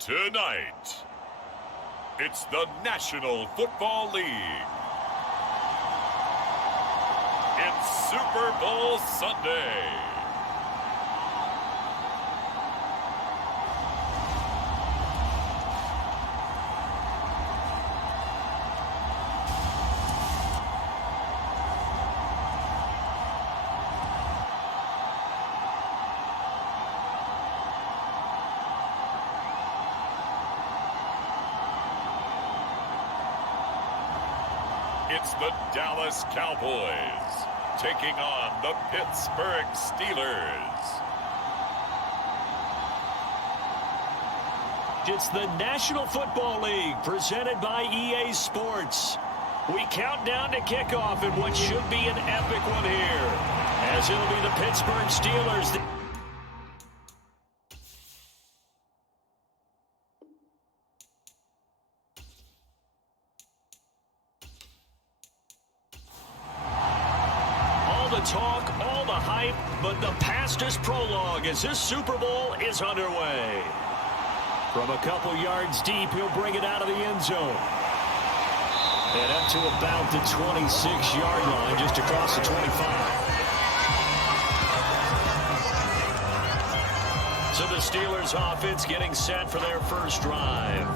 Tonight, it's the National Football League. It's Super Bowl Sunday. It's the Dallas Cowboys taking on the Pittsburgh Steelers. It's the National Football League presented by EA Sports. We count down to kickoff in what should be an epic one here, as it'll be the Pittsburgh Steelers. Talk, all the hype, but the past is prologue as this Super Bowl is underway. From a couple yards deep, he'll bring it out of the end zone. And up to about the 26-yard line, just across the 25. So the Steelers offense getting set for their first drive.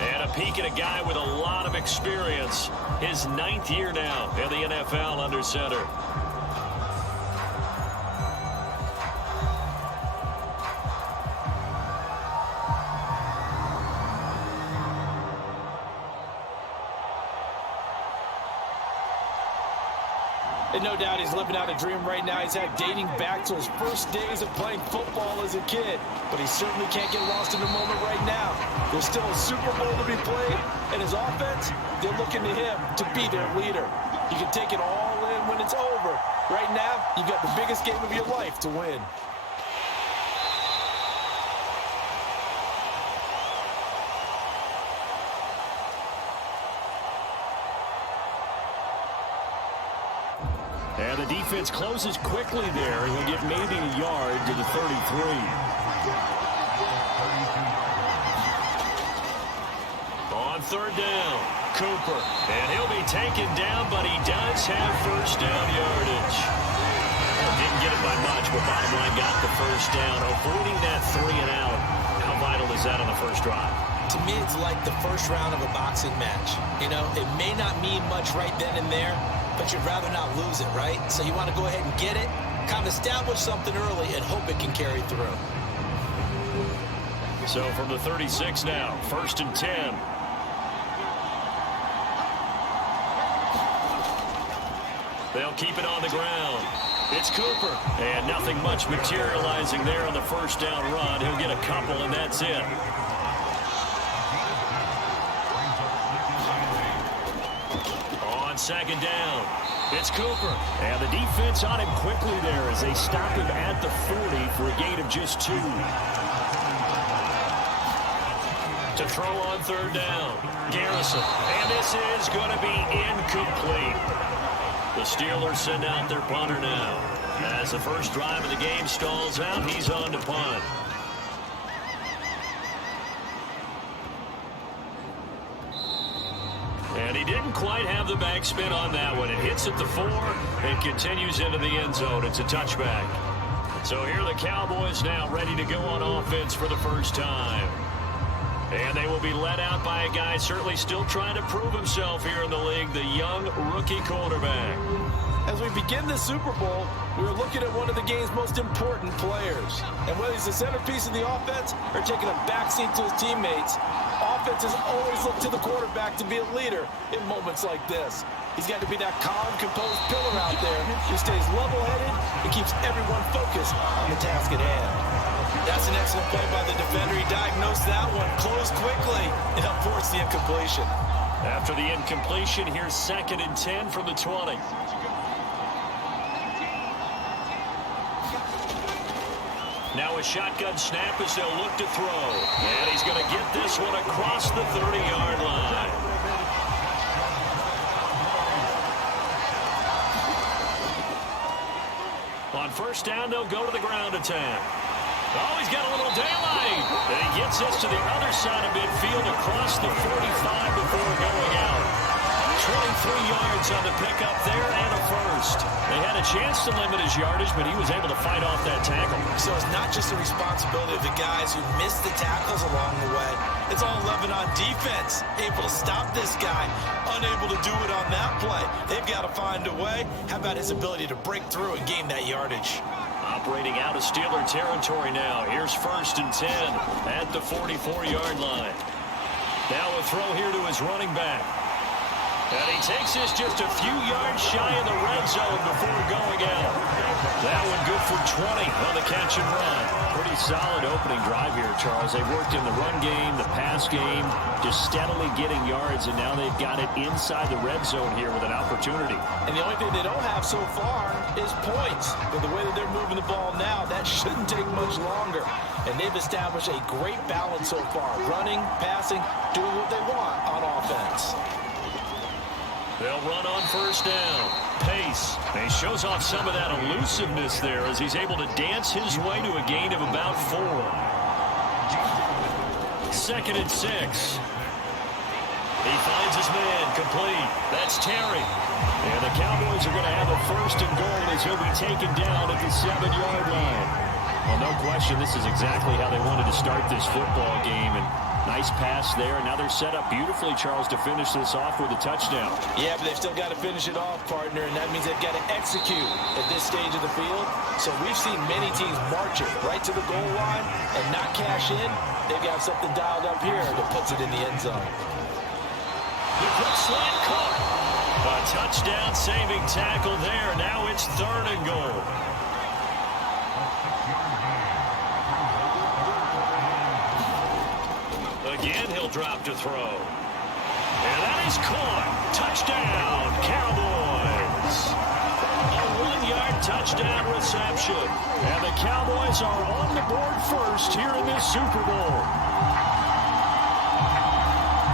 And a peek at a guy with a lot of experience. His 9th year now in the NFL under center. And no doubt he's living out a dream right now. He's dating back to his first days of playing football as a kid. But he certainly can't get lost in the moment right now. There's still a Super Bowl to be played. And his offense, they're looking to him to be their leader. You can take it all in when it's over. Right now, you've got the biggest game of your life to win. And the defense closes quickly there. He'll get maybe a yard to the 33. On third down, Cooper. And he'll be taken down, but he does have first down yardage. Well, didn't get it by much, but bottom line got the first down. Avoiding that 3 and out. How vital is that on the first drive? To me, it's like the first round of a boxing match. You know, it may not mean much right then and there, but you'd rather not lose it, right? So you want to go ahead and get it, kind of establish something early, and hope it can carry through. So from the 36 now, 1st and 10. They'll keep it on the ground. It's Cooper. And nothing much materializing there on the first down run. He'll get a couple, and that's it. On second down, it's Cooper. And the defense on him quickly there as they stop him at the 40 for a gain of just 2. To throw on third down, Garrison. And this is going to be incomplete. The Steelers send out their punter now. As the first drive of the game stalls out, he's on to punt. And he didn't quite have the backspin on that one. It hits at the 4 and continues into the end zone. It's a touchback. So here are the Cowboys now ready to go on offense for the first time. And they will be led out by a guy certainly still trying to prove himself here in the league, the young rookie quarterback. As we begin the Super Bowl, we're looking at one of the game's most important players. And whether he's the centerpiece of the offense or taking a backseat to his teammates, offenses always look to the quarterback to be a leader in moments like this. He's got to be that calm, composed pillar out there who stays level-headed and keeps everyone focused on the task at hand. That's an excellent play by the defender. He diagnosed that one, closed quickly, and helped force the incompletion. After the incompletion, here's 2nd and 10 from the 20. Now a shotgun snap as they'll look to throw. And he's going to get this one across the 30-yard line. On first down, they'll go to the ground attack. Oh, he's got a little daylight. And he gets this to the other side of midfield across the 45 before going out. 23 yards on the pickup there and a first. They had a chance to limit his yardage, but he was able to fight off that tackle. So it's not just the responsibility of the guys who missed the tackles along the way. It's all 11 on defense. Able to stop this guy. Unable to do it on that play. They've got to find a way. How about his ability to break through and gain that yardage? Operating out of Steeler territory now. Here's 1st and 10 at the 44-yard line. Now a throw here to his running back. And he takes this just a few yards shy of the red zone before going out. That one good for 20 on the catch and run. Pretty solid opening drive here, Charles. They've worked in the run game, the pass game, just steadily getting yards, and now they've got it inside the red zone here with an opportunity. And the only thing they don't have so far is points. But the way that they're moving the ball now, that shouldn't take much longer. And they've established a great balance so far. Running, passing, doing what they want on offense. They'll run on 1st down. Pace. And he shows off some of that elusiveness there as he's able to dance his way to a gain of about 4. 2nd and 6. He finds his man complete. That's Terry. And the Cowboys are going to have a 1st and goal as he'll be taken down at the 7-yard line. Well, no question, this is exactly how they wanted to start this football game. And nice pass there. Now they're set up beautifully, Charles, to finish this off with a touchdown. Yeah, but they've still got to finish it off, partner, and that means they've got to execute at this stage of the field. So we've seen many teams march it right to the goal line and not cash in. They've got something dialed up here that puts it in the end zone. The quick slant caught. A touchdown-saving tackle there. Now it's 3rd and goal. Again, he'll drop to throw. And that is caught. Touchdown, Cowboys. A 1-yard touchdown reception. And the Cowboys are on the board first here in this Super Bowl.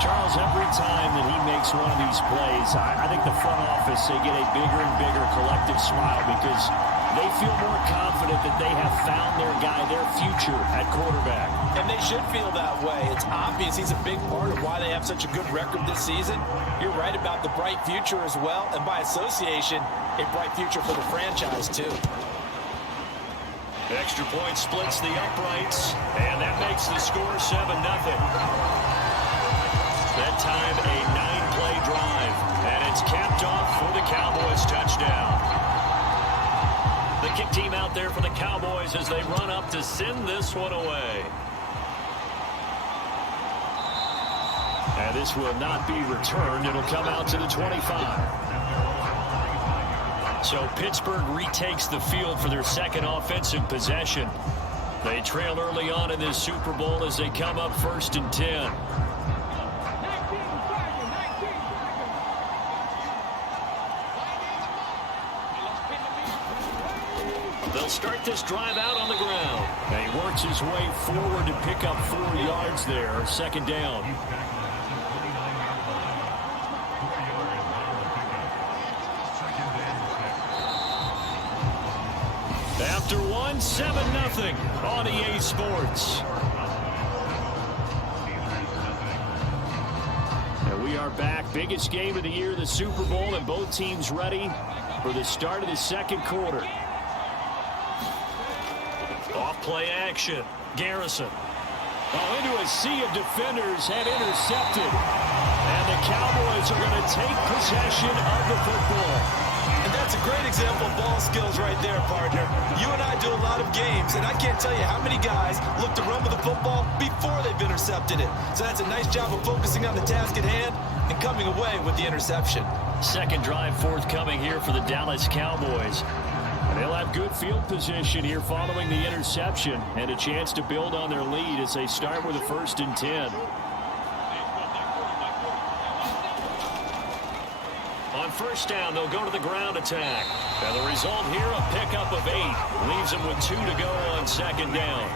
Charles, every time that he makes one of these plays, I think the front office, they get a bigger and bigger collective smile because they feel more confident that they have found their guy, their future at quarterback. And they should feel that way. It's obvious he's a big part of why they have such a good record this season. You're right about the bright future as well, and by association, a bright future for the franchise too. Extra point splits the uprights, and that makes the score 7-0. That time a 9-play drive, and it's capped off for the Cowboys touchdown. The kick team out there for the Cowboys as they run up to send this one away. And this will not be returned. It'll come out to the 25. So Pittsburgh retakes the field for their second offensive possession. They trail early on in this Super Bowl as they come up 1st and 10. They'll start this drive out on the ground. And he works his way forward to pick up 4 yards there. 2nd down. After one, 7-0 on EA Sports. And we are back. Biggest game of the year, the Super Bowl, and both teams ready for the start of the 2nd quarter. Off-play action. Garrison. Oh, into a sea of defenders and intercepted. And the Cowboys are going to take possession of the football. And that's a great example of ball skills right there, partner. You and I do a lot of games, and I can't tell you how many guys look to run with the football before they've intercepted it. So that's a nice job of focusing on the task at hand and coming away with the interception. Second drive forthcoming here for the Dallas Cowboys. And they'll have good field position here following the interception and a chance to build on their lead as they start with a 1st and 10. On 1st down, they'll go to the ground attack. And the result here, a pickup of 8. Leaves them with 2 to go on 2nd down.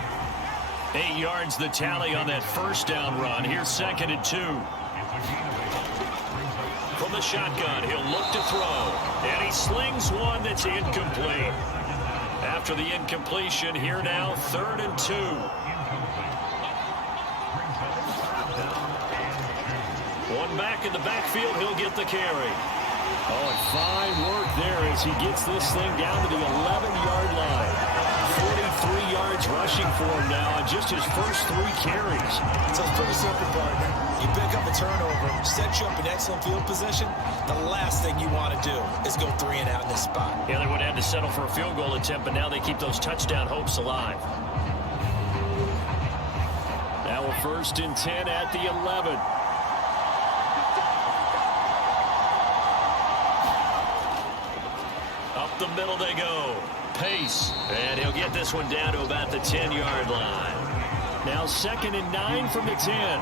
8 yards the tally on that 1st down run. Here's 2nd and 2. From the shotgun, he'll look to throw. And he slings one that's incomplete. After the incompletion, here now, 3rd and 2. One back in the backfield. He'll get the carry. Oh, and fine work there as he gets this thing down to the 11-yard line. 43 yards rushing for him now on just his first 3 carries. So it's pretty simple, partner. You pick up a turnover, set you up in excellent field position. The last thing you want to do is go 3 and out in this spot. Yeah, they would have had to settle for a field goal attempt, but now they keep those touchdown hopes alive. Now a 1st and 10 at the 11. Up the middle they go. Pace. And he'll get this one down to about the 10-yard line. Now 2nd and 9 from the 10.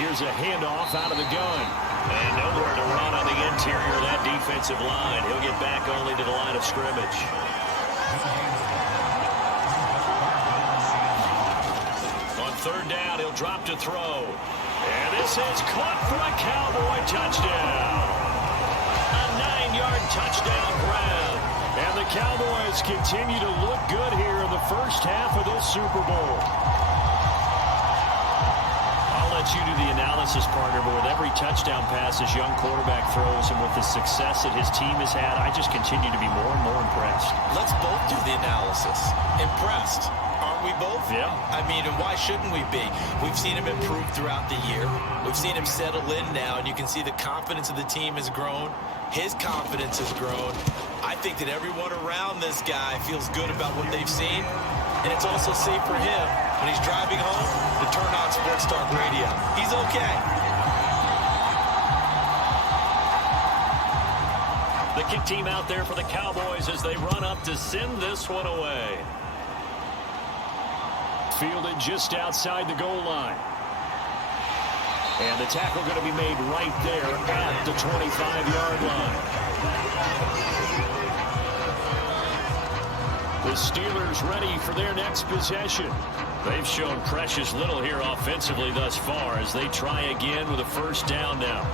Here's a handoff out of the gun. And nowhere to run on the interior of that defensive line. He'll get back only to the line of scrimmage. On 3rd down, he'll drop to throw. And this is caught for a Cowboy touchdown. A 9-yard touchdown grab. And the Cowboys continue to look good here in the first half of this Super Bowl. Let you do the analysis, partner, but with every touchdown pass his young quarterback throws and with the success that his team has had, I just continue to be more and more impressed. Let's both do the analysis. Impressed. Aren't we both? Yeah. I mean, and why shouldn't we be? We've seen him improve throughout the year. We've seen him settle in now, and you can see the confidence of the team has grown. His confidence has grown. I think that everyone around this guy feels good about what they've seen, and it's also safe for him when he's driving home to turn on Sports Talk Radio. He's okay. The kick team out there for the Cowboys as they run up to send this one away. Fielded just outside the goal line. And the tackle going to be made right there at the 25-yard line. The Steelers ready for their next possession. They've shown precious little here offensively thus far as they try again with a 1st down now.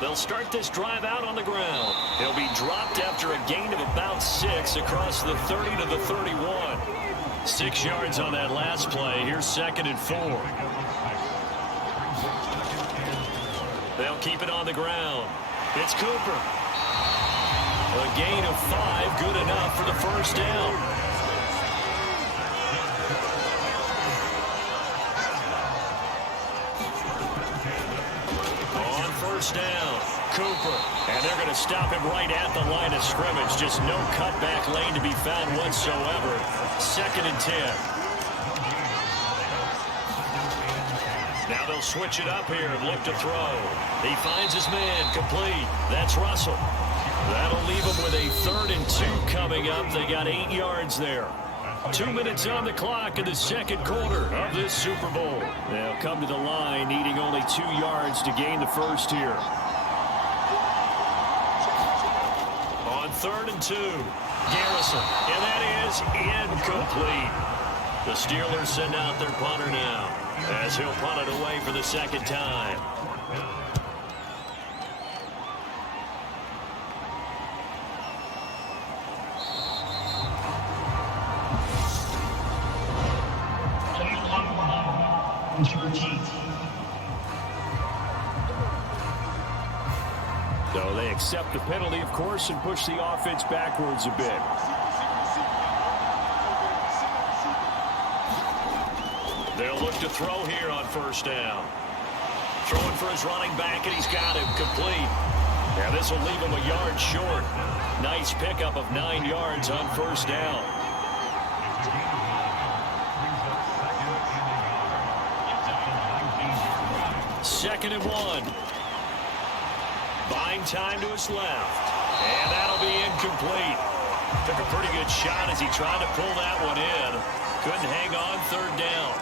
They'll start this drive out on the ground. He'll be dropped after a gain of about 6 across the 30 to the 31. 6 yards on that last play. Here's 2nd and 4. They'll keep it on the ground. It's Cooper. A gain of 5, good enough for the 1st down. On 1st down, Cooper. And they're going to stop him right at the line of scrimmage. Just no cutback lane to be found whatsoever. 2nd and 10. Now they'll switch it up here and look to throw. He finds his man, complete. That's Russell. That'll leave him with a 3rd and 2 coming up. They got 8 yards there. 2 minutes on the clock in the 2nd quarter of this Super Bowl. They'll come to the line needing only 2 yards to gain the 1st here. On 3rd and 2, Garrison. And that is incomplete. The Steelers send out their punter now as he'll punt it away for the 2nd time. So they accept the penalty, of course, and push the offense backwards a bit. They'll look to throw here on 1st down. Throwing for his running back, and he's got him complete. Yeah, this will leave him a yard short. Nice pickup of 9 yards on 1st down. Second and 1. Buying time to his left. And that'll be incomplete. Took a pretty good shot as he tried to pull that one in. Couldn't hang on 3rd down.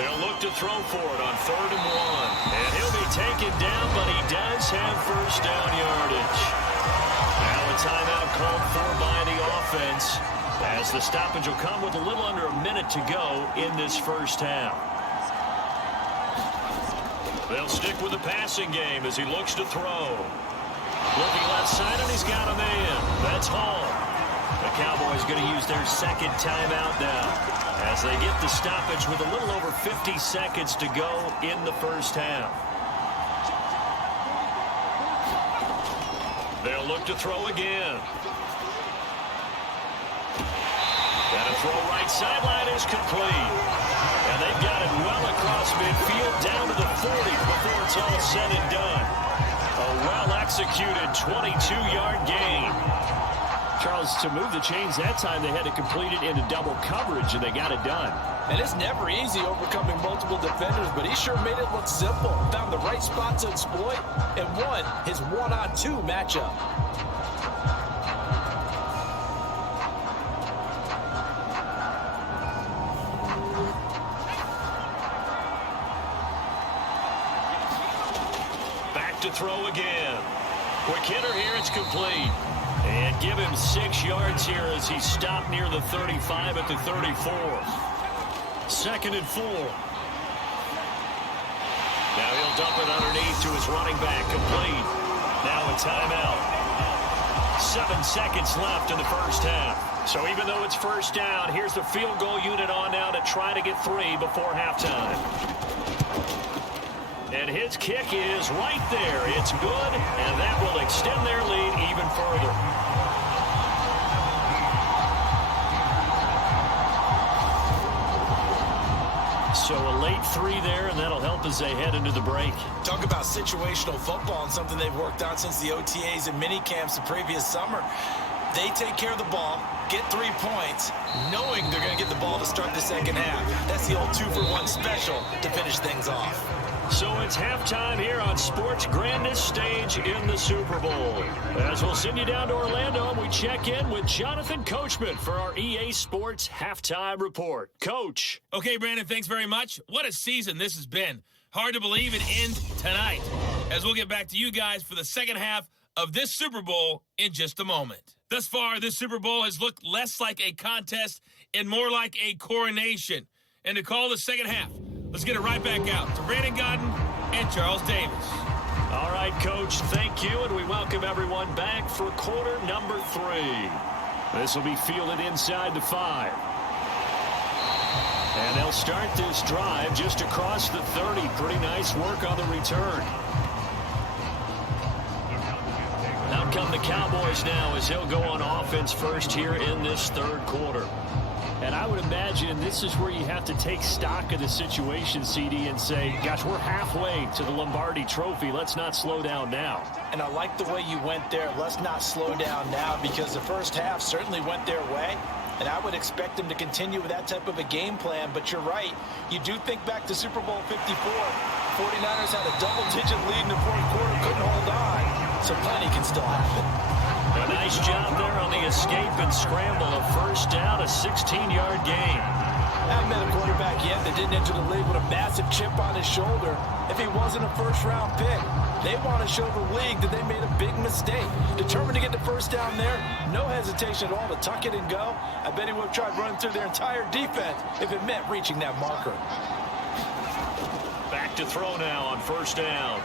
They'll look to throw for it on 3rd and 1. And he'll be taken down, but he does have 1st down yardage. Now a timeout called for by the offense as the stoppage will come with a little under a minute to go in this 1st half. They'll stick with the passing game as he looks to throw. Looking left side, and he's got a man. That's Hall. The Cowboys going to use their second timeout now as they get the stoppage with a little over 50 seconds to go in the first half. They'll look to throw again. And a throw right sideline is complete. And they've got it well across midfield down to the 40 before it's all said and done. A well-executed 22-yard gain. Charles, to move the chains that time, they had to complete it into double coverage, and they got it done. And it's never easy overcoming multiple defenders, but he sure made it look simple. Found the right spot to exploit and won his one-on-two matchup. Back to throw again. Quick hitter here, it's complete. And give him 6 yards here as he stopped near the 35 at the 34. 2nd and 4. Now he'll dump it underneath to his running back, complete. Now a timeout. 7 seconds left in the first half. So even though it's first down, here's the field goal unit on now to try to get 3 before halftime. And his kick is right there. It's good, and that will extend their lead even further. So a late 3 there, and that'll help as they head into the break. Talk about situational football and something they've worked on since the OTAs and mini camps the previous summer. They take care of the ball, get 3 points, knowing they're going to get the ball to start the second half. That's the old 2-for-1 special to finish things off. So it's halftime here on sports' grandest stage in the Super Bowl. As we'll send you down to Orlando, and we check in with Jonathan Coachman for our EA Sports Halftime Report. Coach. Okay, Brandon, thanks very much. What a season this has been. Hard to believe it ends tonight, as we'll get back to you guys for the second half of this Super Bowl in just a moment. Thus far, this Super Bowl has looked less like a contest and more like a coronation. And to call the second half, let's get it right back out to Brandon Godden and Charles Davis. All right, Coach, thank you, and we welcome everyone back for quarter number 3. This will be fielded inside the 5. And they'll start this drive just across the 30. Pretty nice work on the return. Out come the Cowboys now as they'll go on offense first here in this third quarter. And I would imagine this is where you have to take stock of the situation, CD, and say, gosh, we're halfway to the Lombardi Trophy. Let's not slow down now. And I like the way you went there. Let's not slow down now, because the first half certainly went their way. And I would expect them to continue with that type of a game plan. But you're right. You do think back to Super Bowl 54. 49ers had a double-digit lead in the fourth quarter, couldn't hold on. So plenty can still happen. A nice job there on the escape and scramble. A first down, a 16-yard gain. I haven't met a quarterback yet that didn't enter the league with a massive chip on his shoulder if he wasn't a first-round pick. They want to show the league that they made a big mistake. Determined to get the first down there, no hesitation at all to tuck it and go. I bet he would have tried running through their entire defense if it meant reaching that marker. Back to throw now on first down.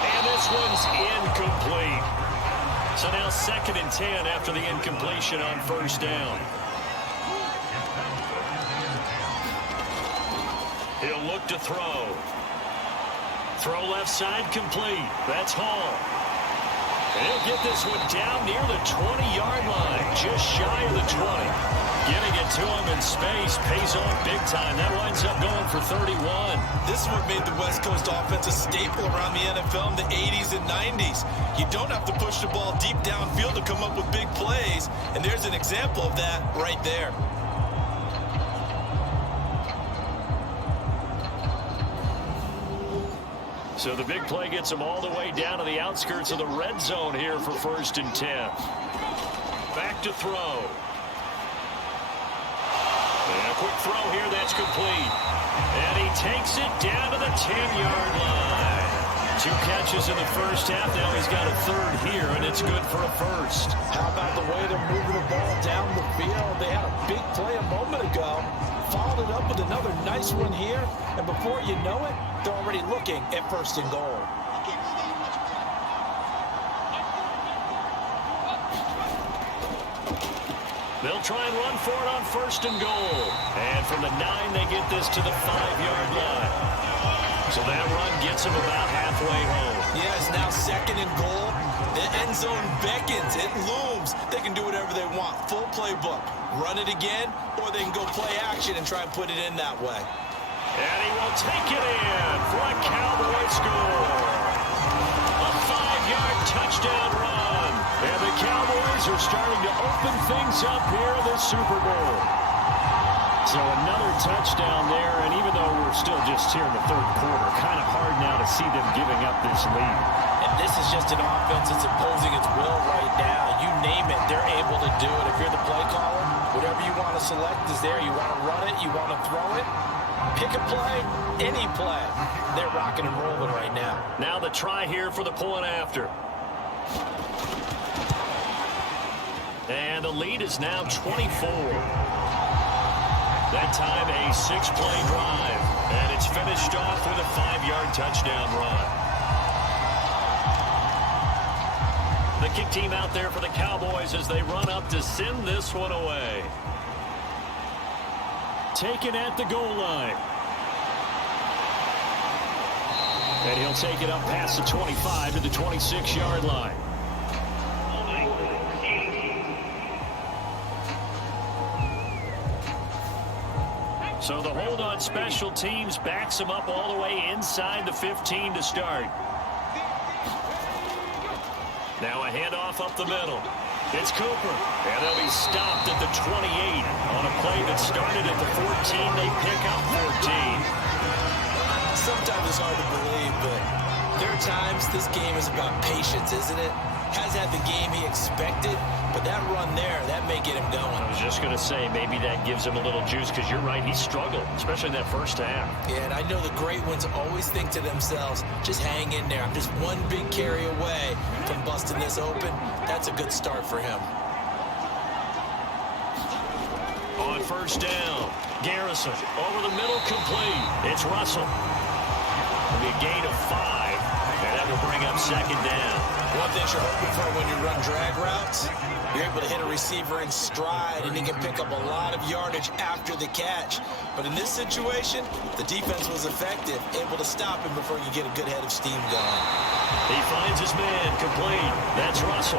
And this one's incomplete. So now 2nd and 10 after the incompletion on first down. He'll look to throw. Throw left side complete. That's Hall. And he'll get this one down near the 20-yard line, just shy of the 20. Getting it to him in space pays off big time. That winds up going for 31. This is what made the West Coast offense a staple around the NFL in the 80s and 90s. You don't have to push the ball deep downfield to come up with big plays, and there's an example of that right there. So the big play gets him all the way down to the outskirts of the red zone here for 1st and 10. Back to throw. And a quick throw here, that's complete. And he takes it down to the 10-yard line. 2 catches in the first half. Now he's got a 3rd here, and it's good for a 1st. How about the way they're moving the ball down the field? They had a big play a moment ago. Follow followed it up with another nice one here, and before you know it, they're already looking at 1st and goal. They'll try and run for it on 1st and goal. And from the 9, they get this to the 5-yard line. So that run gets them about halfway home. Yeah, it's now 2nd and goal. The end zone beckons. It looms. They can do whatever they want. Full playbook. Run it again, or they can go play action and try and put it in that way. And he will take it in for a Cowboy score. A 5-yard touchdown run. And the Cowboys are starting to open things up here in the Super Bowl. So another touchdown there, and even though we're still just here in the 3rd quarter, kind of hard now to see them giving up this lead. And this is just an offense that's imposing its will right now. You name it, they're able to do it. If you're the play caller, whatever you want to select is there. You want to run it, you want to throw it. Pick a play, any play. They're rocking and rolling right now. Now the try here for the point after. And the lead is now 24. That time a 6-play drive. And it's finished off with a 5-yard touchdown run. The kick team out there for the Cowboys as they run up to send this one away. Taken at the goal line. And he'll take it up past the 25 to the 26-yard line. So the hold on special teams backs him up all the way inside the 15 to start. Now a handoff up the middle. It's Cooper. And they'll be stopped at the 28 on a play that started at the 14. They pick up 14. Sometimes it's hard to believe, but there are times this game is about patience, isn't it? Has had the game he expected, but that run there, that may get him going. I was just going to say, maybe that gives him a little juice, because you're right, he struggled, especially in that first half. Yeah, and I know the great ones always think to themselves, just hang in there. I'm just one big carry away from busting this open. That's a good start for him. On 1st down, Garrison over the middle, complete. It's Russell. It'll be a gain of 5, and that will bring up 2nd down. One thing you're hoping for when you run drag routes, you're able to hit a receiver in stride, and he can pick up a lot of yardage after the catch. But in this situation, the defense was effective, able to stop him before you get a good head of steam going. He finds his man, complete. That's Russell.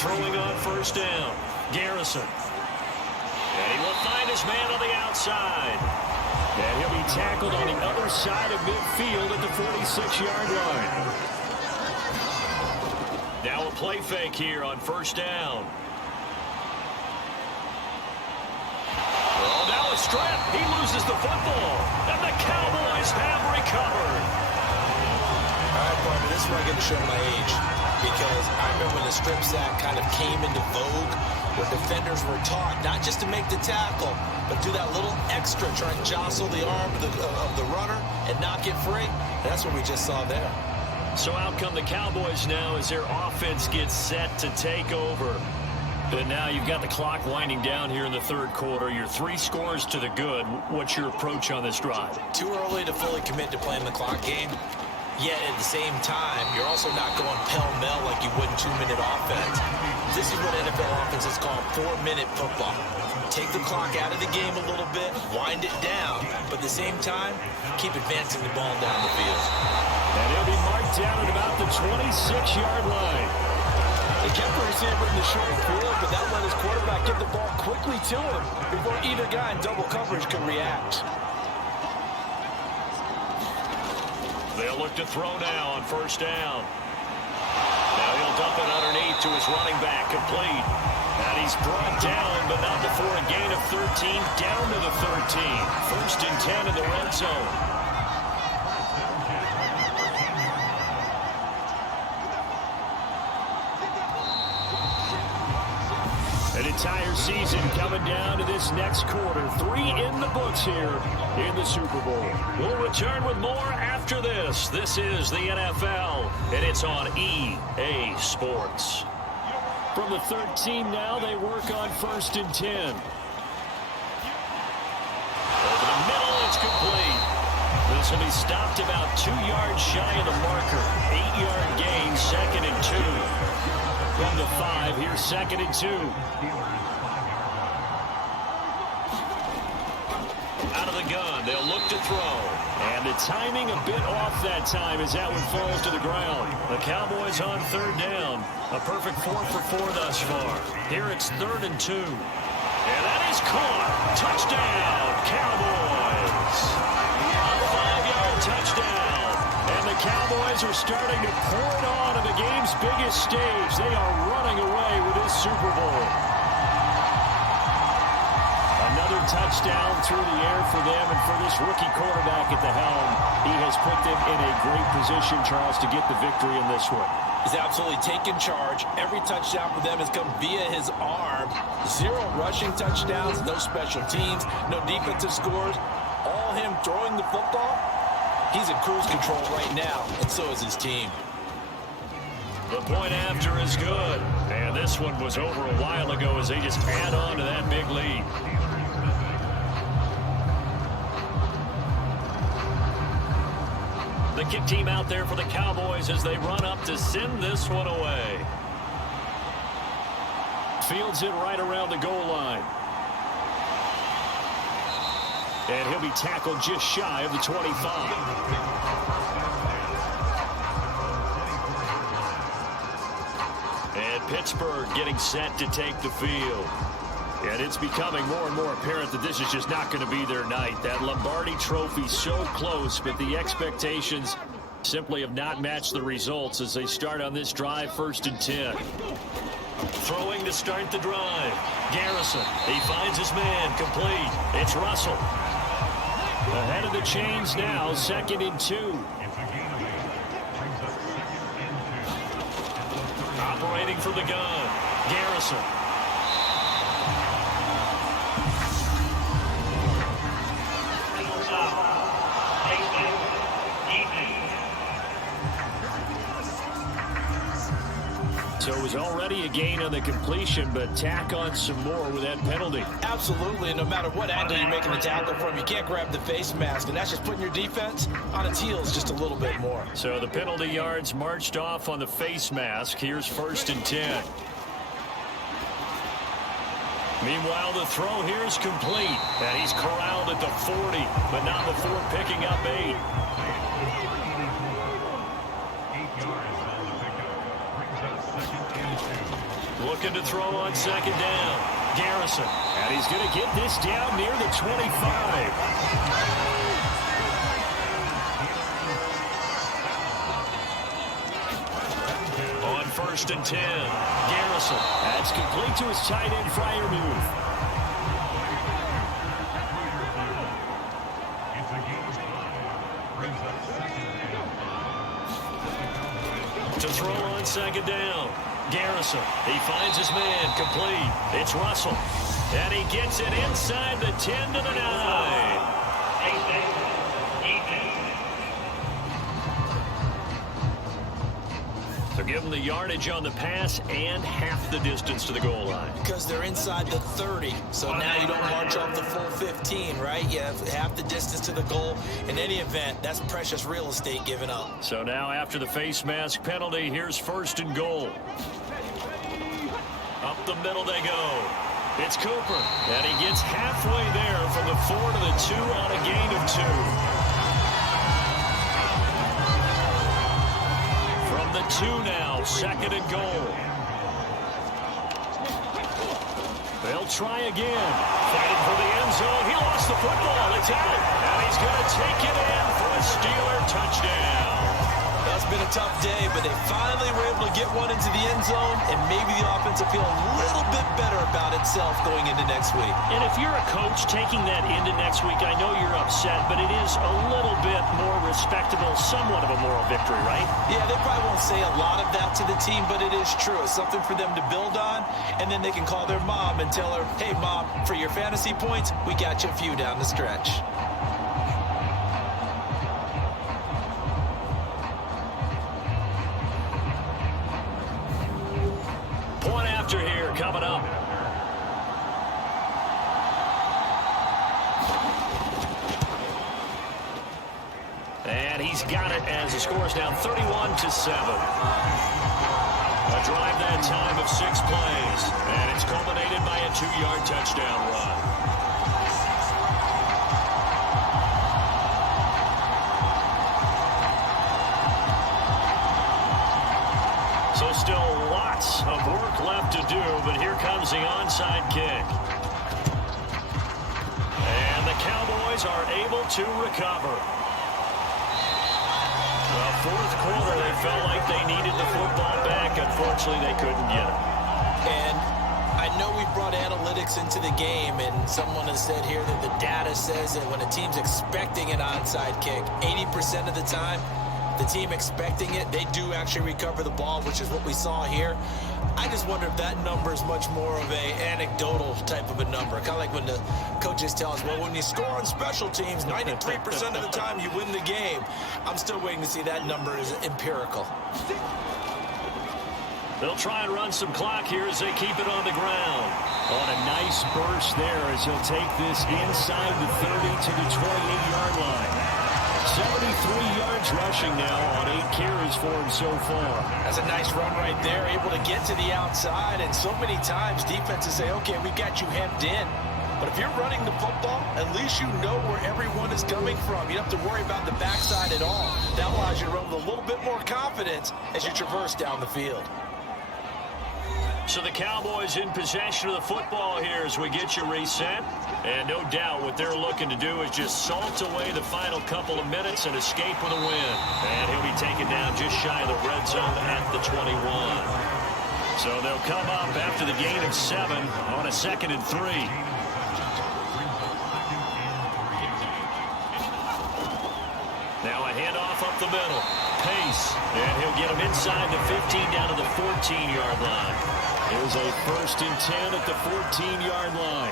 Throwing on 1st down, Garrison. And he will find his man on the outside. And he'll be tackled on the other side of midfield at the 46-yard line. Now a play fake here on 1st down. Oh, now a strip. He loses the football. And the Cowboys have recovered. All right, Barbara, this is where I get to show my age. Because I remember when the strip sack kind of came into vogue, where defenders were taught not just to make the tackle, but do that little extra, try and jostle the arm of the runner and not get free. And that's what we just saw there. So out come the Cowboys now as their offense gets set to take over. And now you've got the clock winding down here in the 3rd quarter. You're 3 scores to the good. What's your approach on this drive? Too early to fully commit to playing the clock game. Yet at the same time, you're also not going pell-mell like you would in 2-minute offense. This is what NFL offenses call 4-minute football. Take the clock out of the game a little bit, wind it down, but at the same time, keep advancing the ball down the field. And he'll be marked down at about the 26-yard line. They kept the receiver in the short field, but that let his quarterback get the ball quickly to him before either guy in double coverage could react. They'll look to throw now on 1st down. Now he'll dump it underneath to his running back, complete. And he's brought down, but not before a gain of 13, down to the 13. 1st and 10 in the red zone. And An entire season coming down to this next quarter. 3 in the books here in the Super Bowl. We'll return with more after this. This is the NFL, and it's on EA Sports. From the 13 now, they work on 1st and 10. Over the middle, it's complete. This will be stopped about 2 yards shy of the marker. 8-yard gain, 2nd and 2. From the 5, here's 2nd and 2. Out of the gun, they'll look to throw. And the timing a bit off that time as that one falls to the ground. The Cowboys on 3rd down. A perfect 4 for 4 thus far. Here it's 3rd and 2. And that is caught. Touchdown, Cowboys. A 5-yard touchdown. And the Cowboys are starting to pour it on the game's biggest stage. They are running away with this Super Bowl. Another touchdown through the air for them, and for this rookie quarterback at the helm, he has put them in a great position, Charles, to get the victory in this one. He's absolutely taken charge. Every touchdown for them has come via his arm. 0 rushing touchdowns, no special teams, no defensive scores. All him throwing the football. He's in cruise control right now, and so is his team. The point after is good. And this one was over a while ago as they just add on to that big lead. The kick team out there for the Cowboys as they run up to send this one away. Fields it right around the goal line. And he'll be tackled just shy of the 25. And Pittsburgh getting set to take the field. And it's becoming more and more apparent that this is just not going to be their night. That Lombardi trophy so close, but the expectations simply have not matched the results as they start on this drive, 1st and 10. Throwing to start the drive. Garrison, he finds his man, complete. It's Russell. Ahead of the chains now, 2nd and 2. Operating from the gun, Garrison. So it was already a gain on the completion, but tack on some more with that penalty. Absolutely, and no matter what angle you're making the tackle from, you can't grab the face mask, and that's just putting your defense on its heels just a little bit more. So the penalty yards marched off on the face mask. Here's 1st and 10. Meanwhile, the throw here is complete, and he's corralled at the 40, but not before picking up 8. Looking to throw on 2nd down. Garrison. And he's going to get this down near the 25. On 1st and 10. Garrison. That's complete to his tight end Freiermuth. To throw on 2nd down. Garrison, he finds his man, complete. It's Russell, and he gets it inside the 10 to the 9. So give them the yardage on the pass and half the distance to the goal line. Because they're inside the 30, so now you don't march off the full 15, right? You have half the distance to the goal. In any event, that's precious real estate given up. So now after the face mask penalty, here's 1st and goal. Up the middle they go. It's Cooper, and he gets halfway there from the 4 to the 2 on a gain of 2. From the 2 now, 2nd and goal. They'll try again. Fighting for the end zone. He lost the football. It's out. And he's going to take it in for a Steeler touchdown. That's it's been a tough day, but they finally were able to get one into the end zone, and maybe the offense will feel a little bit better about itself going into next week. And if you're a coach taking that into next week, I know you're upset, but it is a little bit more respectable, somewhat of a moral victory, right? Yeah, they probably won't say a lot of that to the team, but it is true. It's something for them to build on, and then they can call their mom and tell her, hey, Mom, for your fantasy points, we got you a few down the stretch. Point after here coming up. And he's got it as the score is now 31-7. A drive that time of 6 plays, and it's culminated by a 2-yard touchdown run. So still lots of work left to do, but here comes the onside kick. And the Cowboys are able to recover. The fourth quarter, they felt like they needed the football back. Unfortunately, they couldn't get it. And I know we brought analytics into the game, and someone has said here that the data says that when a team's expecting an onside kick, 80% of the time, the team expecting it, they do actually recover the ball, which is what we saw here. I just wonder if that number is much more of a anecdotal type of a number. Kind of like when the coaches tell us, well, when you score on special teams, 93% of the time you win the game. I'm still waiting to see that number is empirical. They'll try and run some clock here as they keep it on the ground. On a nice burst there as he'll take this inside the 30 to the 28-yard line. 73 yards rushing now on 8 carries for him so far. That's a nice run right there, able to get to the outside, and so many times defenses say, okay, we got you hemmed in. But if you're running the football, at least you know where everyone is coming from. You don't have to worry about the backside at all. That allows you to run with a little bit more confidence as you traverse down the field. So the Cowboys in possession of the football here as we get you reset. And no doubt what they're looking to do is just salt away the final couple of minutes and escape with a win. And he'll be taken down just shy of the red zone at the 21. So they'll come up after the gain of 7 on a 2nd and 3. Now a handoff up the middle. Pace. And he'll get him inside the 15 down to the 14-yard line. Here's a 1st and 10 at the 14-yard line.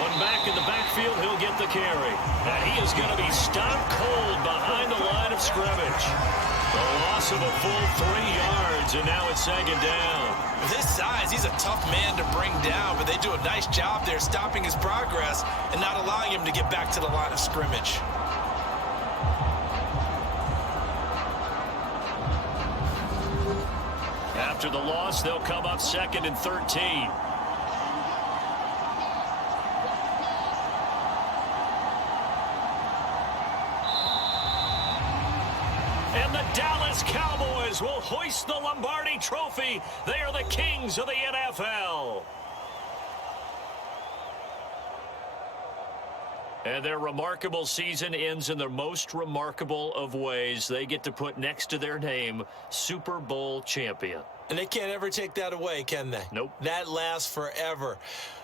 One back in the backfield, he'll get the carry. And he is going to be stopped cold behind the line of scrimmage. The loss of a full 3 yards, and now it's 2nd down. With his size, he's a tough man to bring down, but they do a nice job there stopping his progress and not allowing him to get back to the line of scrimmage. After the loss, they'll come up 2nd and 13. And the Dallas Cowboys will hoist the Lombardi Trophy. They are the kings of the NFL. And their remarkable season ends in the most remarkable of ways. They get to put next to their name, Super Bowl champion. And they can't ever take that away, can they? Nope. That lasts forever.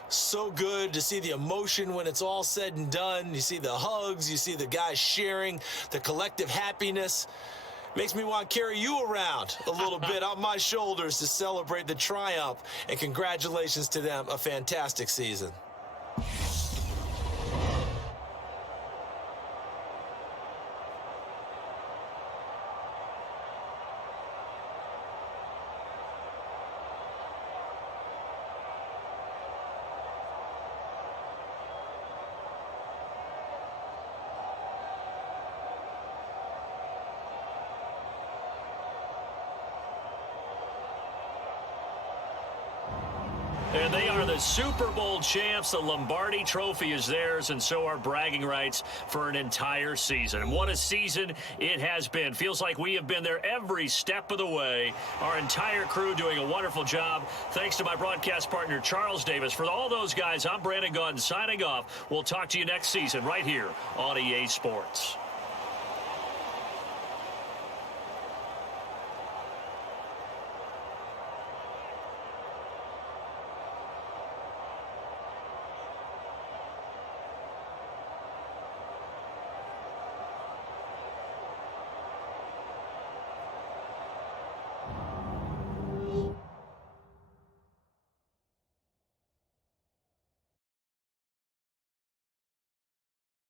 So good to see the emotion when it's all said and done. You see the hugs, you see the guys sharing, the collective happiness. Makes me want to carry you around a little bit on my shoulders to celebrate the triumph. And congratulations to them, a fantastic season. And they are the Super Bowl champs. The Lombardi Trophy is theirs, and so are bragging rights for an entire season. And what a season it has been. Feels like we have been there every step of the way. Our entire crew doing a wonderful job. Thanks to my broadcast partner, Charles Davis. For all those guys, I'm Brandon Gaudin signing off. We'll talk to you next season right here on EA Sports.